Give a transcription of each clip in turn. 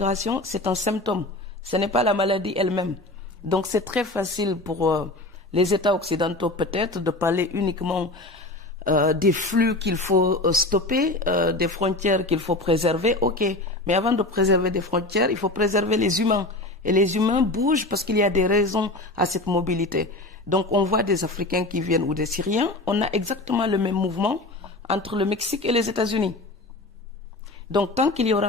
L'immigration, c'est un symptôme, ce n'est pas la maladie elle-même. Donc c'est très facile pour les États occidentaux peut-être de parler uniquement des flux qu'il faut stopper, des frontières qu'il faut préserver, ok. Mais avant de préserver des frontières, il faut préserver les humains. Et les humains bougent parce qu'il y a des raisons à cette mobilité. Donc on voit des Africains qui viennent ou des Syriens, on a exactement le même mouvement entre le Mexique et les États-Unis. Donc tant qu'il y aura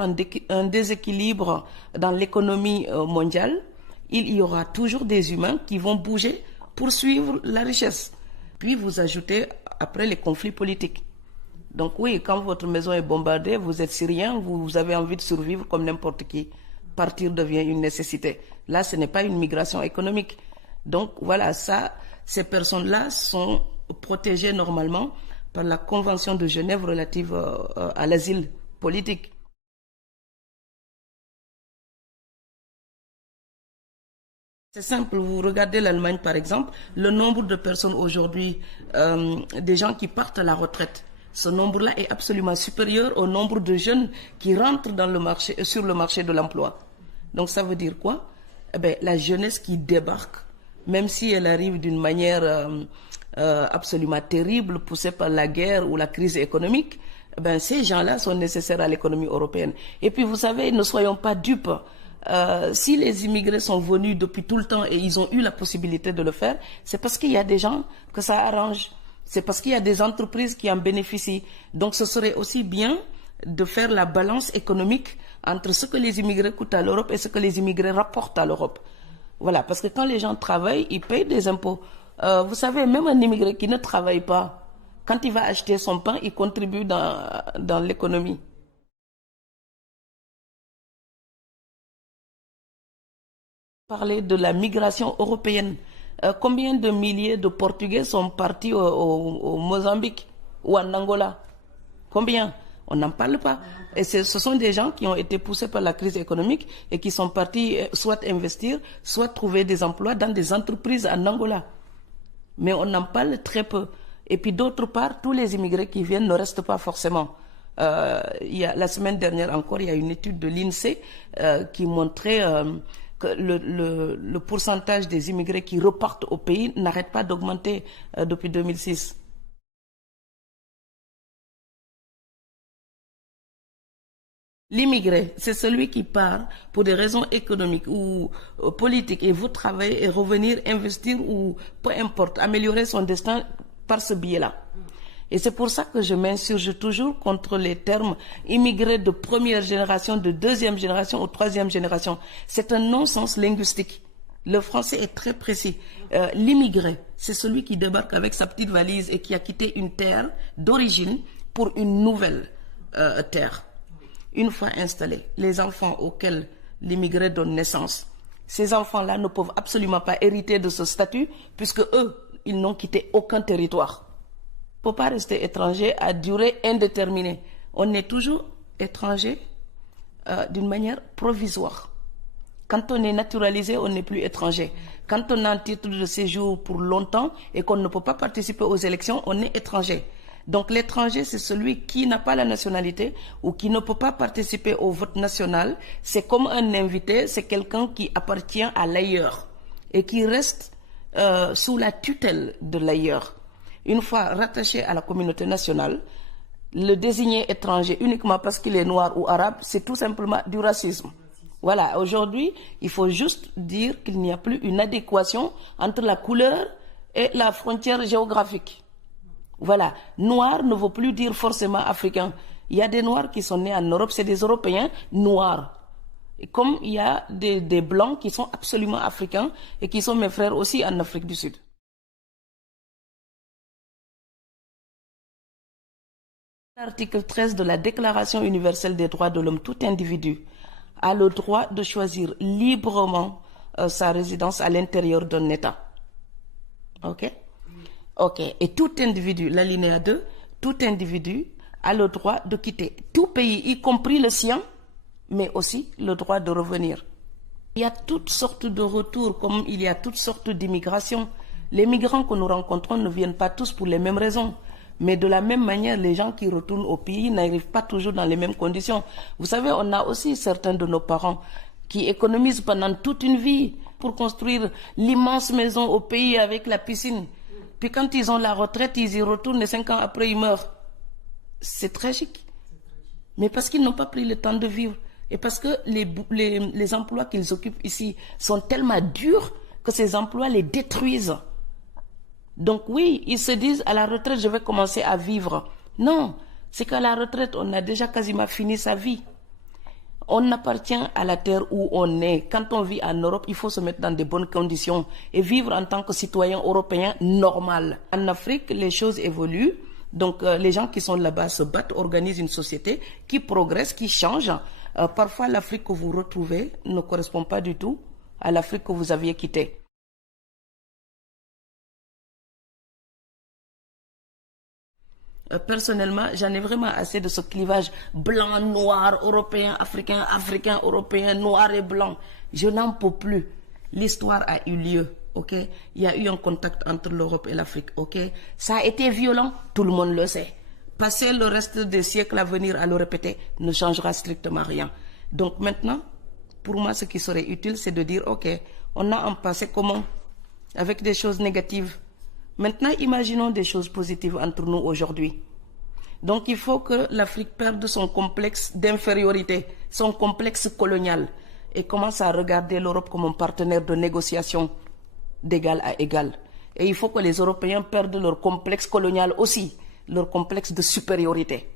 un déséquilibre dans l'économie mondiale, il y aura toujours des humains qui vont bouger pour suivre la richesse. Puis vous ajoutez après les conflits politiques. Donc oui, quand votre maison est bombardée, vous êtes Syrien, vous avez envie de survivre comme n'importe qui. Partir devient une nécessité. Là, ce n'est pas une migration économique. Donc voilà, ça, ces personnes-là sont protégées normalement par la Convention de Genève relative à l'asile politique. C'est simple, vous regardez l'Allemagne par exemple, le nombre de personnes aujourd'hui, des gens qui partent à la retraite, ce nombre-là est absolument supérieur au nombre de jeunes qui rentrent dans le marché, sur le marché de l'emploi. Donc ça veut dire quoi? Eh bien, la jeunesse qui débarque, même si elle arrive d'une manière absolument terrible, poussée par la guerre ou la crise économique, eh bien, ces gens-là sont nécessaires à l'économie européenne. Et puis vous savez, ne soyons pas dupes. Si les immigrés sont venus depuis tout le temps et ils ont eu la possibilité de le faire, c'est parce qu'il y a des gens que ça arrange. C'est parce qu'il y a des entreprises qui en bénéficient. Donc ce serait aussi bien de faire la balance économique entre ce que les immigrés coûtent à l'Europe et ce que les immigrés rapportent à l'Europe. Voilà, parce que quand les gens travaillent, ils payent des impôts. Vous savez, même un immigré qui ne travaille pas, quand il va acheter son pain, il contribue dans l'économie. Parler de la migration européenne. Combien de milliers de Portugais sont partis au Mozambique ou en Angola? Combien? On n'en parle pas. Et ce sont des gens qui ont été poussés par la crise économique et qui sont partis soit investir, soit trouver des emplois dans des entreprises en Angola. Mais on en parle très peu. Et puis d'autre part, tous les immigrés qui viennent ne restent pas forcément. La semaine dernière encore, il y a une étude de l'INSEE qui montrait que le pourcentage des immigrés qui repartent au pays n'arrête pas d'augmenter depuis 2006. L'immigré, c'est celui qui part pour des raisons économiques ou politiques et veut travailler et revenir investir ou peu importe, améliorer son destin par ce biais-là. Et c'est pour ça que je m'insurge toujours contre les termes immigrés de première génération, de deuxième génération ou troisième génération. C'est un non-sens linguistique. Le français est très précis. L'immigré, c'est celui qui débarque avec sa petite valise et qui a quitté une terre d'origine pour une nouvelle terre. Une fois installés, les enfants auxquels l'immigré donne naissance, ces enfants-là ne peuvent absolument pas hériter de ce statut puisque eux, ils n'ont quitté aucun territoire. Il ne faut pas rester étranger à durée indéterminée. On est toujours étranger d'une manière provisoire. Quand on est naturalisé, on n'est plus étranger. Quand on a un titre de séjour pour longtemps et qu'on ne peut pas participer aux élections, on est étranger. Donc l'étranger, c'est celui qui n'a pas la nationalité ou qui ne peut pas participer au vote national. C'est comme un invité, c'est quelqu'un qui appartient à l'ailleurs et qui reste sous la tutelle de l'ailleurs. Une fois rattaché à la communauté nationale, le désigner étranger uniquement parce qu'il est noir ou arabe, c'est tout simplement du racisme. Voilà, aujourd'hui, il faut juste dire qu'il n'y a plus une adéquation entre la couleur et la frontière géographique. Voilà, noir ne veut plus dire forcément africain. Il y a des noirs qui sont nés en Europe, c'est des Européens noirs. Et comme il y a des blancs qui sont absolument africains et qui sont mes frères aussi en Afrique du Sud. L'article 13 de la Déclaration universelle des droits de l'homme, tout individu a le droit de choisir librement sa résidence à l'intérieur d'un État. Ok? Ok. Et tout individu, l'alinéa 2, tout individu a le droit de quitter tout pays, y compris le sien, mais aussi le droit de revenir. Il y a toutes sortes de retours, comme il y a toutes sortes d'immigration. Les migrants que nous rencontrons ne viennent pas tous pour les mêmes raisons. Mais de la même manière, les gens qui retournent au pays n'arrivent pas toujours dans les mêmes conditions. Vous savez, on a aussi certains de nos parents qui économisent pendant toute une vie pour construire l'immense maison au pays avec la piscine. Puis quand ils ont la retraite, ils y retournent et 5 ans après, ils meurent. C'est tragique. Mais parce qu'ils n'ont pas pris le temps de vivre. Et parce que les emplois qu'ils occupent ici sont tellement durs que ces emplois les détruisent. Donc oui, ils se disent à la retraite, je vais commencer à vivre. Non, c'est qu'à la retraite, on a déjà quasiment fini sa vie. On appartient à la terre où on est. Quand on vit en Europe, il faut se mettre dans de bonnes conditions et vivre en tant que citoyen européen normal. En Afrique, les choses évoluent. Donc les gens qui sont là-bas se battent, organisent une société qui progresse, qui change. Parfois, l'Afrique que vous retrouvez ne correspond pas du tout à l'Afrique que vous aviez quittée. Personnellement, j'en ai vraiment assez de ce clivage blanc, noir, européen, africain, africain, européen, noir et blanc. Je n'en peux plus. L'histoire a eu lieu, ok? Il y a eu un contact entre l'Europe et l'Afrique, ok? Ça a été violent, tout le monde le sait. Passer le reste des siècles à venir à le répéter ne changera strictement rien. Donc maintenant, pour moi, ce qui serait utile, c'est de dire, ok, on a un passé commun avec des choses négatives. Maintenant, imaginons des choses positives entre nous aujourd'hui. Donc, il faut que l'Afrique perde son complexe d'infériorité, son complexe colonial, et commence à regarder l'Europe comme un partenaire de négociation d'égal à égal. Et il faut que les Européens perdent leur complexe colonial aussi, leur complexe de supériorité.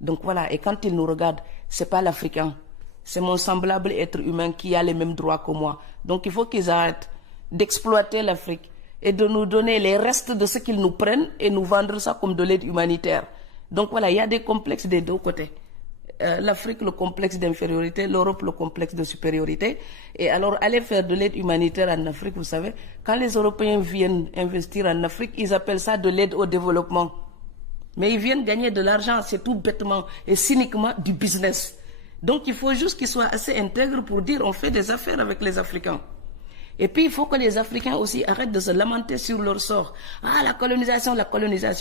Donc voilà, et quand ils nous regardent, c'est pas l'Africain, c'est mon semblable être humain qui a les mêmes droits que moi. Donc il faut qu'ils arrêtent d'exploiter l'Afrique et de nous donner les restes de ce qu'ils nous prennent et nous vendre ça comme de l'aide humanitaire. Donc voilà, il y a des complexes des deux côtés. L'Afrique, le complexe d'infériorité, l'Europe, le complexe de supériorité. Et alors, aller faire de l'aide humanitaire en Afrique, vous savez, quand les Européens viennent investir en Afrique, ils appellent ça de l'aide au développement. Mais ils viennent gagner de l'argent, c'est tout bêtement et cyniquement du business. Donc il faut juste qu'ils soient assez intègres pour dire on fait des affaires avec les Africains. Et puis il faut que les Africains aussi arrêtent de se lamenter sur leur sort. Ah, la colonisation,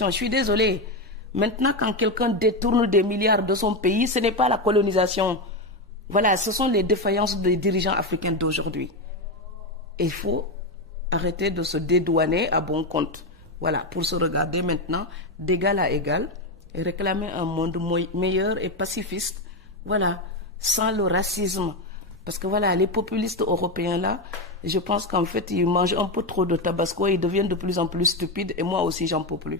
je suis désolé. Maintenant, quand quelqu'un détourne des milliards de son pays, ce n'est pas la colonisation. Voilà, ce sont les défaillances des dirigeants africains d'aujourd'hui. Et il faut arrêter de se dédouaner à bon compte. Voilà, pour se regarder maintenant d'égal à égal et réclamer un monde meilleur et pacifiste. Voilà, sans le racisme. Parce que voilà, les populistes européens là, je pense qu'en fait, ils mangent un peu trop de tabasco et ils deviennent de plus en plus stupides et moi aussi, j'en peux plus.